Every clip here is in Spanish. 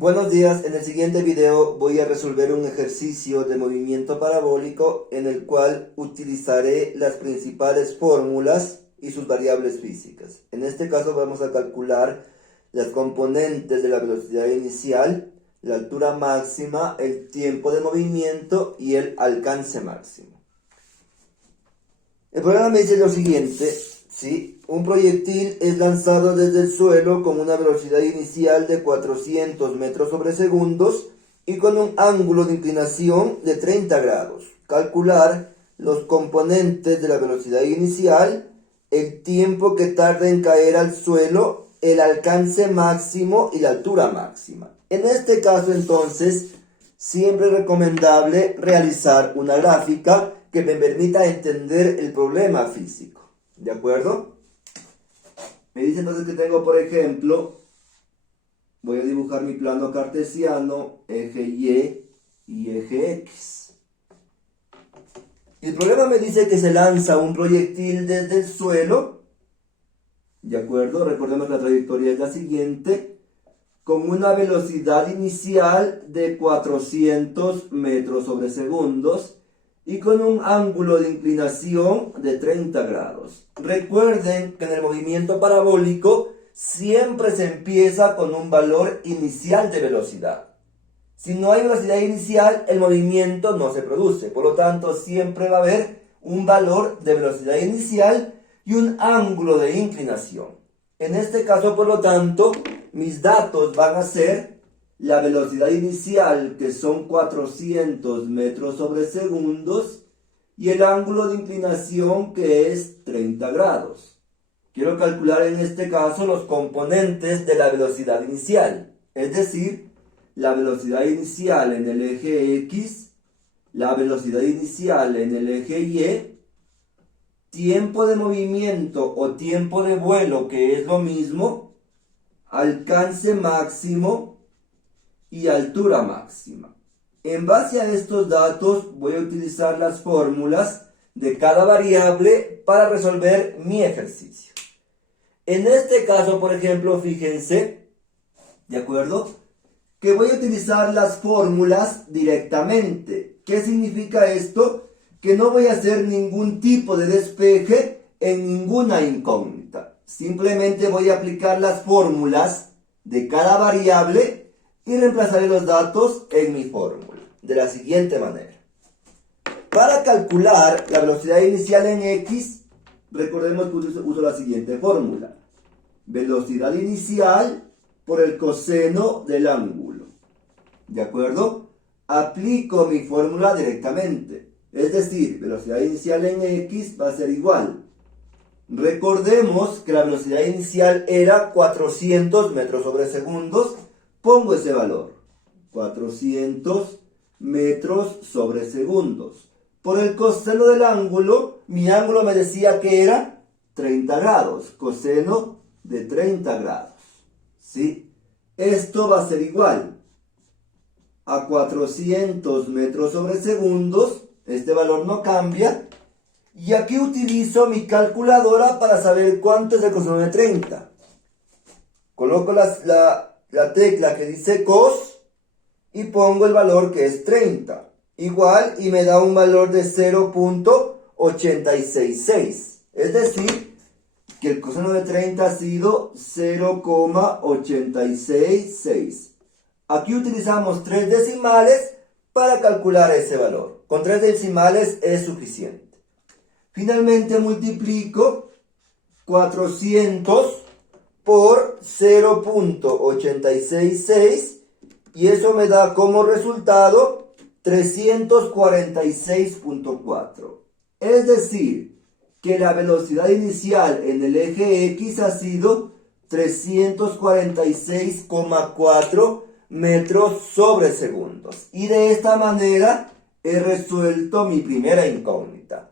Buenos días, en el siguiente video voy a resolver un ejercicio de movimiento parabólico en el cual utilizaré las principales fórmulas y sus variables físicas. En este caso vamos a calcular las componentes de la velocidad inicial, la altura máxima, el tiempo de movimiento y el alcance máximo. El problema me dice lo siguiente, ¿sí? Un proyectil es lanzado desde el suelo con una velocidad inicial de 400 metros sobre segundos y con un ángulo de inclinación de 30 grados. Calcular los componentes de la velocidad inicial, el tiempo que tarda en caer al suelo, el alcance máximo y la altura máxima. En este caso, entonces, siempre es recomendable realizar una gráfica que me permita entender el problema físico. ¿De acuerdo? Me dice entonces que tengo, por ejemplo, voy a dibujar mi plano cartesiano, eje Y y eje X. El problema me dice que se lanza un proyectil desde el suelo, ¿de acuerdo? Recordemos que la trayectoria es la siguiente, con una velocidad inicial de 400 metros sobre segundos y con un ángulo de inclinación de 30 grados. Recuerden que en el movimiento parabólico siempre se empieza con un valor inicial de velocidad. Si no hay velocidad inicial, el movimiento no se produce. Por lo tanto, siempre va a haber un valor de velocidad inicial y un ángulo de inclinación. En este caso, por lo tanto, mis datos van a ser la velocidad inicial, que son 400 metros sobre segundos, y el ángulo de inclinación, que es 30 grados. Quiero calcular en este caso los componentes de la velocidad inicial, es decir, la velocidad inicial en el eje X, la velocidad inicial en el eje Y, tiempo de movimiento o tiempo de vuelo, que es lo mismo, alcance máximo y altura máxima. En base a estos datos voy a utilizar las fórmulas de cada variable para resolver mi ejercicio. En este caso, por ejemplo, fíjense, ¿de acuerdo? Que voy a utilizar las fórmulas directamente. ¿Qué significa esto? Que no voy a hacer ningún tipo de despeje en ninguna incógnita. Simplemente voy a aplicar las fórmulas de cada variable y reemplazaré los datos en mi fórmula, de la siguiente manera. Para calcular la velocidad inicial en X, recordemos que uso la siguiente fórmula. Velocidad inicial por el coseno del ángulo. ¿De acuerdo? Aplico mi fórmula directamente. Es decir, velocidad inicial en X va a ser igual. Recordemos que la velocidad inicial era 400 metros sobre segundos. Pongo ese valor, 400 metros sobre segundos. Por el coseno del ángulo, mi ángulo me decía que era 30 grados, coseno de 30 grados. ¿Sí? Esto va a ser igual a 400 metros sobre segundos, este valor no cambia, y aquí utilizo mi calculadora para saber cuánto es el coseno de 30. Coloco la tecla que dice cos y pongo el valor que es 30. Igual, y me da un valor de 0.866. Es decir, que el coseno de 30 ha sido 0.866. Aquí utilizamos 3 decimales para calcular ese valor. Con 3 decimales es suficiente. Finalmente multiplico 400 por 0.866 y eso me da como resultado 346.4. Es decir, que la velocidad inicial en el eje X ha sido 346,4 metros sobre segundos. Y de esta manera he resuelto mi primera incógnita.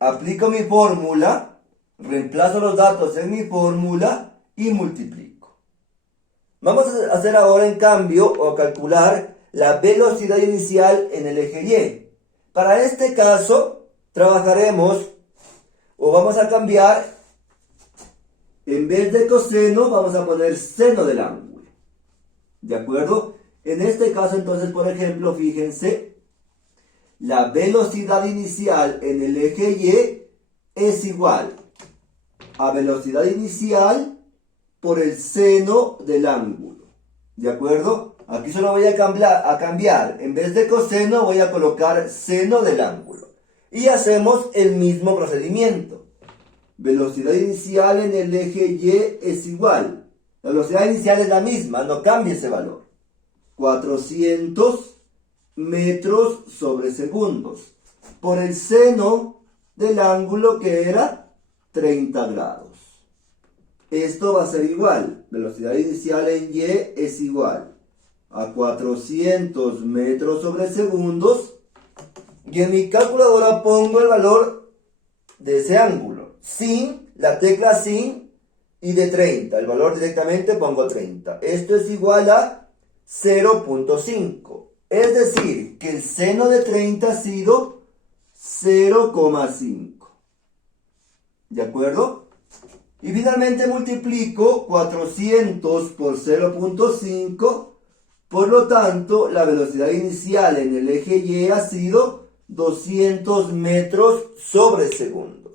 Aplico mi fórmula, reemplazo los datos en mi fórmula y multiplico. Vamos a hacer ahora, en cambio, o calcular la velocidad inicial en el eje Y. Para este caso, trabajaremos, o vamos a cambiar, en vez de coseno, vamos a poner seno del ángulo. ¿De acuerdo? En este caso, entonces, por ejemplo, fíjense, la velocidad inicial en el eje Y es igual a velocidad inicial por el seno del ángulo. ¿De acuerdo? Aquí solo voy a cambiar. En vez de coseno voy a colocar seno del ángulo. Y hacemos el mismo procedimiento. Velocidad inicial en el eje Y es igual. La velocidad inicial es la misma, no cambia ese valor. 400 metros sobre segundos. Por el seno del ángulo que era 30 grados. Esto va a ser igual. Velocidad inicial en Y es igual a 400 metros sobre segundos. Y en mi calculadora pongo el valor de ese ángulo. Sin, la tecla sin y de 30. El valor directamente pongo 30. Esto es igual a 0.5. Es decir, que el seno de 30 ha sido 0,5. ¿De acuerdo? Y finalmente multiplico 400 por 0.5. Por lo tanto, la velocidad inicial en el eje Y ha sido 200 metros sobre segundos.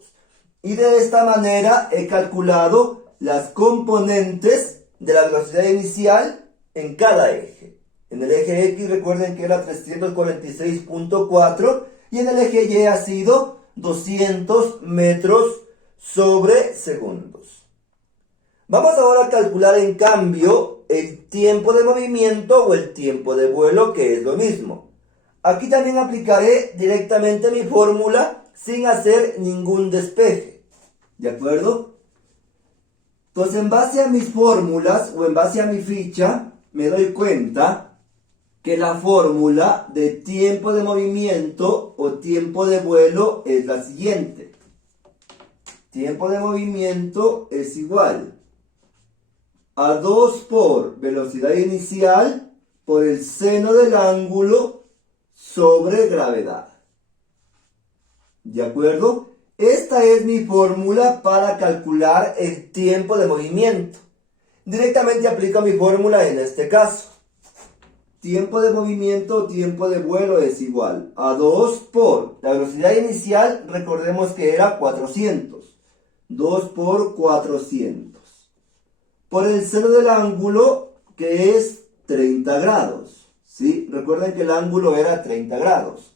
Y de esta manera he calculado las componentes de la velocidad inicial en cada eje. En el eje X recuerden que era 346.4 y en el eje Y ha sido 200 metros sobre segundos. Vamos ahora a calcular en cambio el tiempo de movimiento o el tiempo de vuelo, que es lo mismo. Aquí también aplicaré directamente mi fórmula sin hacer ningún despeje. ¿De acuerdo? Entonces, en base a mis fórmulas o en base a mi ficha, me doy cuenta que la fórmula de tiempo de movimiento o tiempo de vuelo es la siguiente. Tiempo de movimiento es igual a 2 por velocidad inicial por el seno del ángulo sobre gravedad. ¿De acuerdo? Esta es mi fórmula para calcular el tiempo de movimiento. Directamente aplico mi fórmula en este caso. Tiempo de movimiento o tiempo de vuelo es igual a 2 por la velocidad inicial, recordemos que era 400. 2 por 400. Por el seno del ángulo, que es 30 grados. ¿Sí? Recuerden que el ángulo era 30 grados.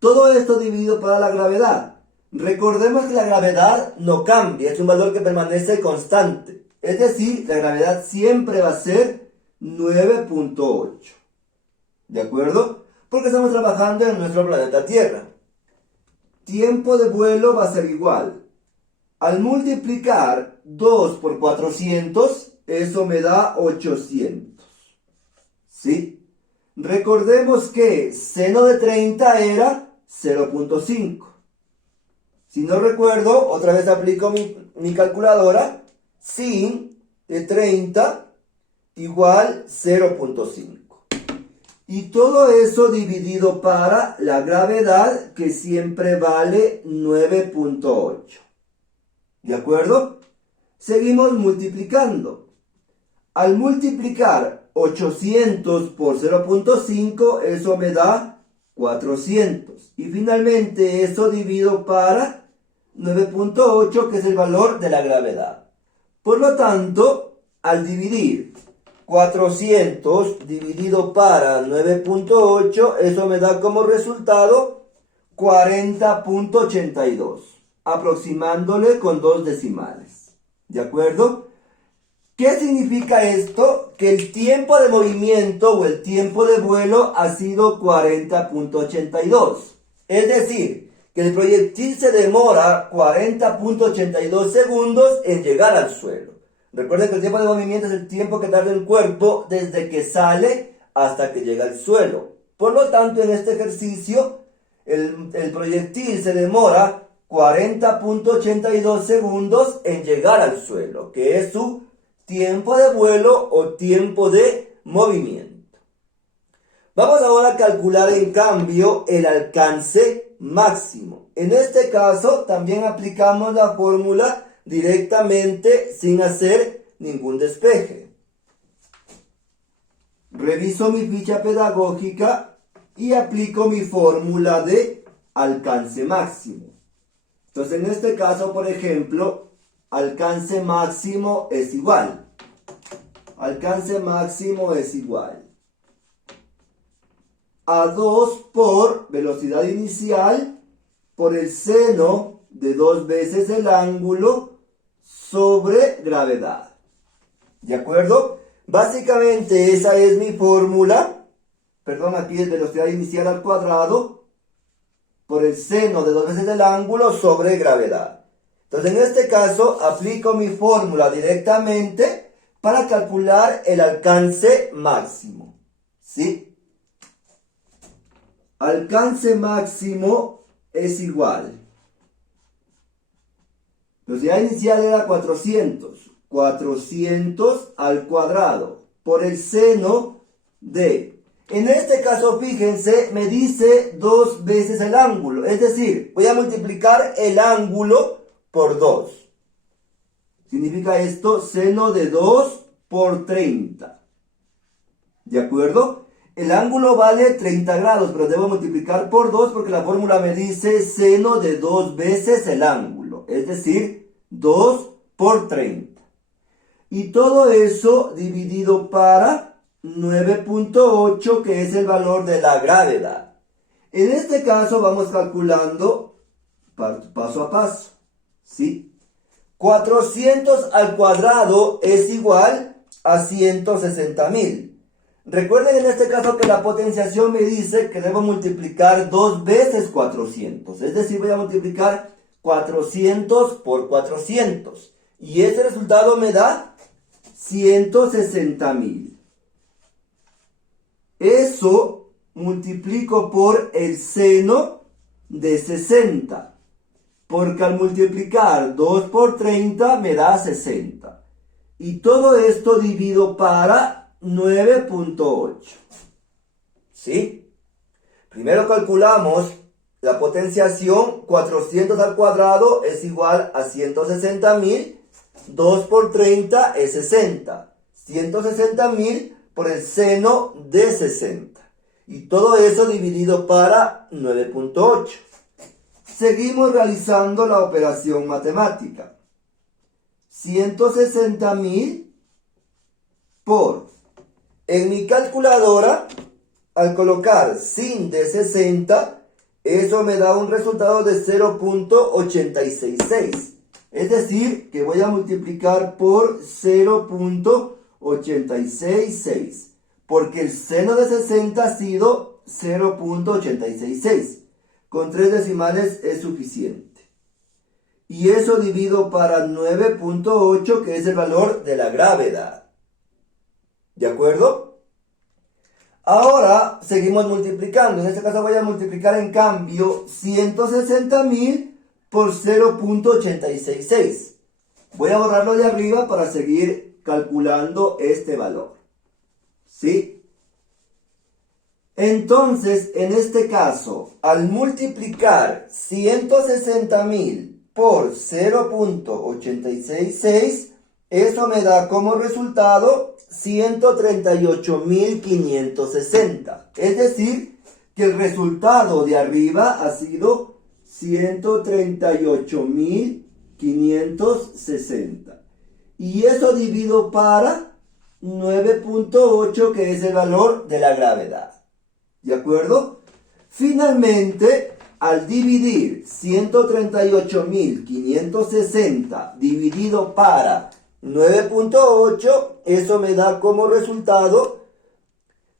Todo esto dividido para la gravedad. Recordemos que la gravedad no cambia, es un valor que permanece constante. Es decir, la gravedad siempre va a ser 9.8. ¿De acuerdo? Porque estamos trabajando en nuestro planeta Tierra. Tiempo de vuelo va a ser igual. Al multiplicar 2 por 400, eso me da 800. ¿Sí? Recordemos que seno de 30 era 0.5. Si no recuerdo, otra vez aplico mi calculadora. Sin de 30 igual 0.5. Y todo eso dividido para la gravedad, que siempre vale 9.8. ¿De acuerdo? Seguimos multiplicando. Al multiplicar 800 por 0.5, eso me da 400. Y finalmente eso divido para 9.8, que es el valor de la gravedad. Por lo tanto, al dividir 400 dividido para 9.8, eso me da como resultado 40.82, aproximándole con 2 decimales. ¿De acuerdo? ¿Qué significa esto? Que el tiempo de movimiento o el tiempo de vuelo ha sido 40.82. Es decir, que el proyectil se demora 40.82 segundos en llegar al suelo. Recuerden que el tiempo de movimiento es el tiempo que tarda el cuerpo desde que sale hasta que llega al suelo. Por lo tanto, en este ejercicio, el proyectil se demora 40.82 segundos en llegar al suelo, que es su tiempo de vuelo o tiempo de movimiento. Vamos ahora a calcular en cambio el alcance máximo. En este caso también aplicamos la fórmula directamente sin hacer ningún despeje. reviso mi ficha pedagógica y aplico mi fórmula de alcance máximo. Entonces, en este caso, por ejemplo, alcance máximo es igual. Alcance máximo es igual a 2 por velocidad inicial por el seno de 2 veces el ángulo sobre gravedad. ¿De acuerdo? Básicamente esa es mi fórmula. Perdón, aquí es velocidad inicial al cuadrado por el seno de 2 veces el ángulo sobre gravedad. Entonces, en este caso, aplico mi fórmula directamente para calcular el alcance máximo. ¿Sí? Alcance máximo es igual. Velocidad inicial era 400. 400 al cuadrado por el seno de... En este caso, fíjense, me dice 2 veces el ángulo. Es decir, voy a multiplicar el ángulo por 2. Significa esto, seno de 2 por 30. ¿De acuerdo? El ángulo vale 30 grados, pero debo multiplicar por 2 porque la fórmula me dice seno de 2 veces el ángulo. Es decir, 2 por 30. Y todo eso dividido para 9.8, que es el valor de la gravedad. En este caso vamos calculando paso a paso. ¿Sí? 400 al cuadrado es igual a 160.000. Recuerden en este caso que la potenciación me dice que debo multiplicar 2 veces 400. Es decir, voy a multiplicar 400 por 400. Y ese resultado me da 160.000. Eso multiplico por el seno de 60. Porque al multiplicar 2 por 30 me da 60. Y todo esto divido para 9.8. ¿Sí? Primero calculamos la potenciación. 400 al cuadrado es igual a 160.000. 2 por 30 es 60. 160.000 por el seno de 60. Y todo eso dividido para 9.8. Seguimos realizando la operación matemática. 160.000 por... En mi calculadora, al colocar sin de 60, eso me da un resultado de 0.866. Es decir, que voy a multiplicar por 0.866. Porque el seno de 60 ha sido 0.866. Con 3 decimales es suficiente. Y eso divido para 9.8, que es el valor de la gravedad. ¿De acuerdo? Ahora seguimos multiplicando. En este caso voy a multiplicar en cambio 160.000 por 0.866. Voy a borrarlo de arriba para seguir calculando este valor. ¿Sí? Entonces, en este caso, al multiplicar 160.000 por 0.866, eso me da como resultado 138.560. Es decir, que el resultado de arriba ha sido 138.560. Y eso divido para 9.8, que es el valor de la gravedad. ¿De acuerdo? Finalmente, al dividir 138.560 dividido para 9.8, eso me da como resultado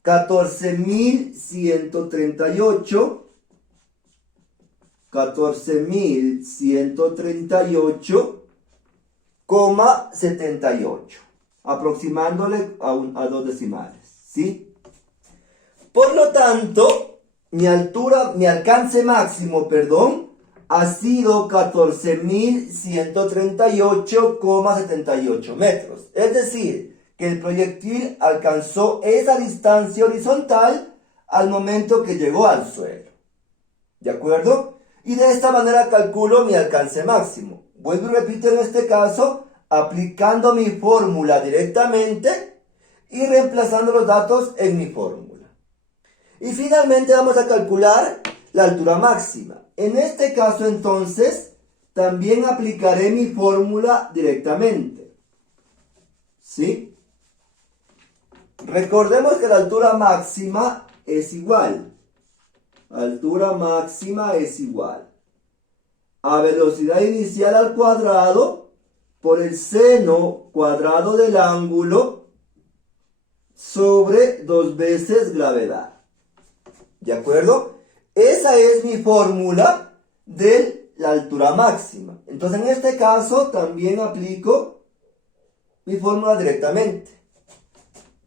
14.138,78, aproximándole a 2 decimales, ¿sí? Por lo tanto, mi alcance máximo, ha sido 14.138,78 metros. Es decir, que el proyectil alcanzó esa distancia horizontal al momento que llegó al suelo. ¿De acuerdo? Y de esta manera calculo mi alcance máximo. Vuelvo y repito en este caso, aplicando mi fórmula directamente, y reemplazando los datos en mi fórmula. Y finalmente vamos a calcular la altura máxima. En este caso entonces también aplicaré mi fórmula directamente. ¿Sí? Recordemos que la altura máxima es igual. Altura máxima es igual a velocidad inicial al cuadrado por el seno cuadrado del ángulo sobre 2 veces gravedad. ¿De acuerdo? Esa es mi fórmula de la altura máxima. Entonces en este caso también aplico mi fórmula directamente.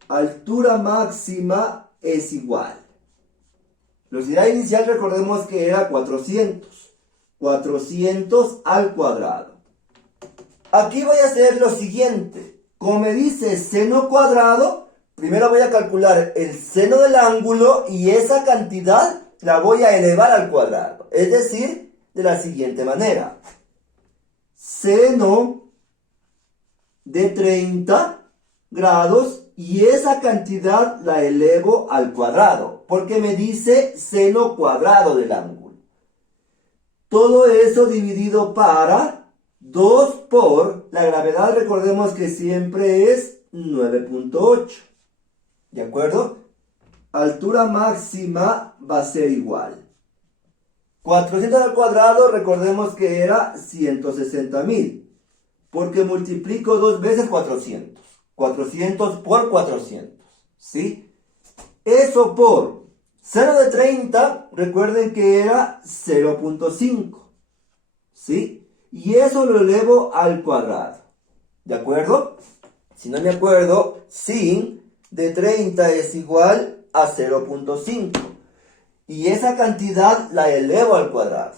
Altura máxima es igual. Velocidad inicial recordemos que era 400. 400 al cuadrado. Aquí voy a hacer lo siguiente. Como me dice seno cuadrado, primero voy a calcular el seno del ángulo y esa cantidad la voy a elevar al cuadrado. Es decir, de la siguiente manera. Seno de 30 grados y esa cantidad la elevo al cuadrado. Porque me dice seno cuadrado del ángulo. Todo eso dividido para 2 por la gravedad, recordemos que siempre es 9.8. ¿De acuerdo? Altura máxima va a ser igual. 400 al cuadrado, recordemos que era 160.000. Porque multiplico 2 veces 400. 400 por 400. ¿Sí? Eso por seno de 30, recuerden que era 0.5. ¿Sí? Y eso lo elevo al cuadrado. ¿De acuerdo? Si no me acuerdo, sin de 30 es igual a 0.5. Y esa cantidad la elevo al cuadrado.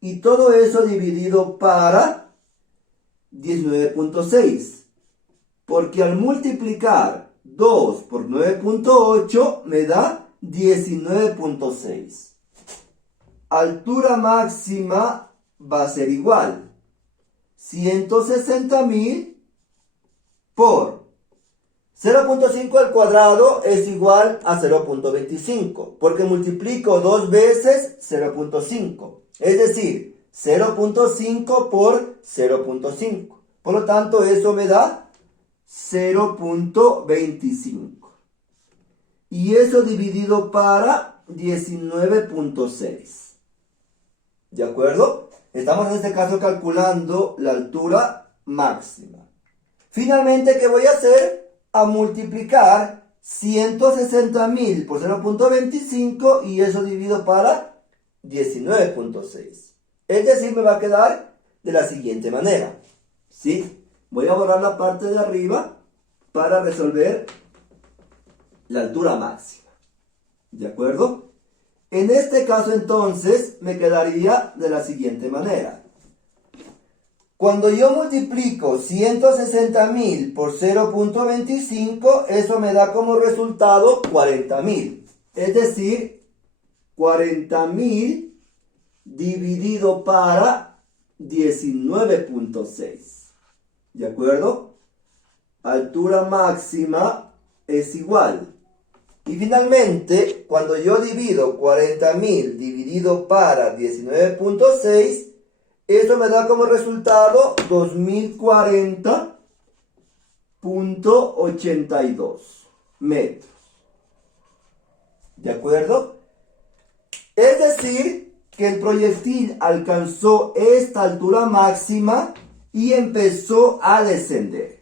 Y todo eso dividido para 19.6. Porque al multiplicar 2 por 9.8 me da 19.6. Altura máxima va a ser igual. 160.000 por 0.5 al cuadrado es igual a 0.25. Porque multiplico 2 veces 0.5. Es decir, 0.5 por 0.5. Por lo tanto, eso me da 0.25. Y eso dividido para 19.6. ¿De acuerdo? Estamos en este caso calculando la altura máxima. Finalmente, ¿qué voy a hacer? A multiplicar 160.000 por 0.25 y eso dividido para 19.6. Es decir, me va a quedar de la siguiente manera. ¿Sí? Voy a borrar la parte de arriba para resolver la altura máxima. ¿De acuerdo? En este caso entonces me quedaría de la siguiente manera. Cuando yo multiplico 160.000 por 0.25, eso me da como resultado 40.000. Es decir, 40.000 dividido para 19.6. ¿De acuerdo? Altura máxima es igual. Y finalmente, cuando yo divido 40.000 dividido para 19.6, eso me da como resultado 2040.82 metros. ¿De acuerdo? Es decir, que el proyectil alcanzó esta altura máxima y empezó a descender.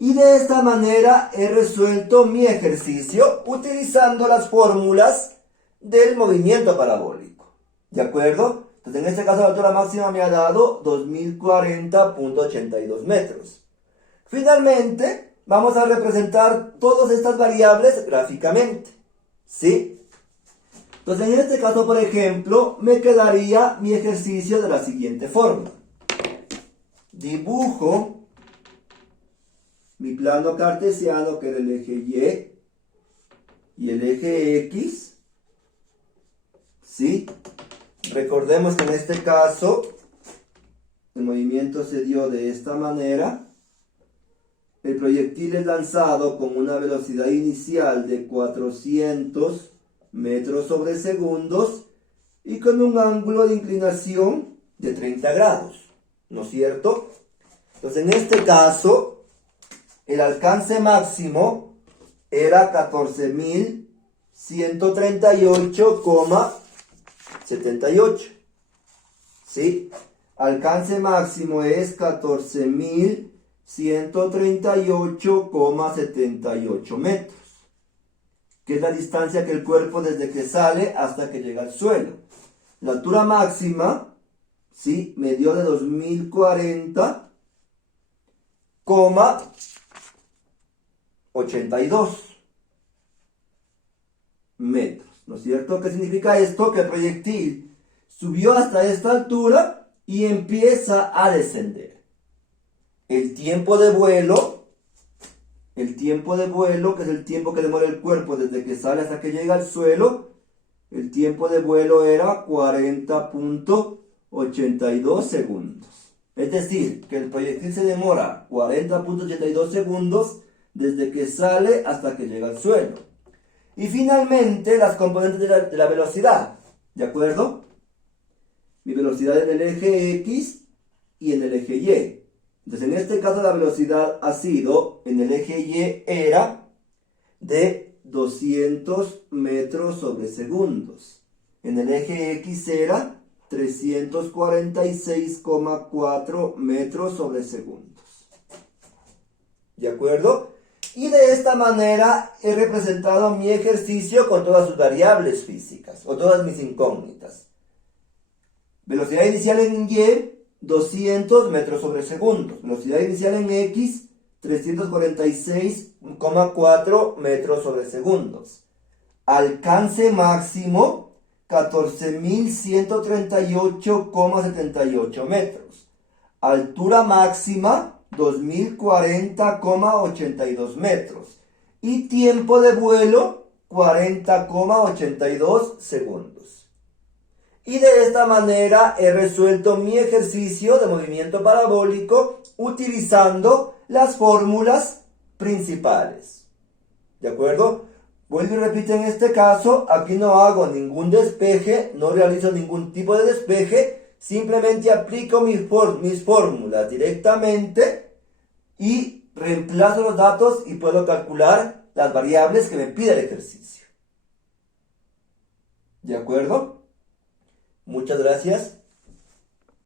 Y de esta manera he resuelto mi ejercicio utilizando las fórmulas del movimiento parabólico. ¿De acuerdo? Entonces en este caso la altura máxima me ha dado 2040.82 metros. Finalmente, vamos a representar todas estas variables gráficamente. ¿Sí? Entonces en este caso, por ejemplo, me quedaría mi ejercicio de la siguiente forma. Dibujo mi plano cartesiano, que era el eje Y el eje X. ¿Sí? Recordemos que en este caso el movimiento se dio de esta manera. el proyectil es lanzado con una velocidad inicial de 400 metros sobre segundos y con un ángulo de inclinación de 30 grados, ¿no es cierto? Entonces, en este caso, el alcance máximo era 14.138,78. ¿Sí? Alcance máximo es 14.138,78 metros, que es la distancia que el cuerpo desde que sale hasta que llega al suelo. La altura máxima, ¿sí?, medió de 2040,82 metros, ¿no es cierto? ¿Qué significa esto? Que el proyectil subió hasta esta altura y empieza a descender. El tiempo de vuelo, que es el tiempo que demora el cuerpo desde que sale hasta que llega al suelo, el tiempo de vuelo era 40.82 segundos. Es decir, que el proyectil se demora 40.82 segundos desde que sale hasta que llega al suelo. Y finalmente, las componentes de la velocidad, ¿de acuerdo? Mi velocidad en el eje X y en el eje Y. Entonces, en este caso, la velocidad ha sido, en el eje Y era de 200 metros sobre segundos. En el eje X era 346,4 metros sobre segundos. ¿De acuerdo? Y de esta manera he representado mi ejercicio con todas sus variables físicas, o todas mis incógnitas. Velocidad inicial en Y, 200 metros sobre segundos. Velocidad inicial en X, 346,4 metros sobre segundos. Alcance máximo, 14.138,78 metros. Altura máxima, 2.040,82 metros. Y tiempo de vuelo, 40,82 segundos. Y de esta manera he resuelto mi ejercicio de movimiento parabólico utilizando las fórmulas principales. ¿De acuerdo? Vuelvo y repito, en este caso, aquí no hago ningún despeje, no realizo ningún tipo de despeje, simplemente aplico mis fórmulas directamente y reemplazo los datos y puedo calcular las variables que me pide el ejercicio. ¿De acuerdo? Muchas gracias.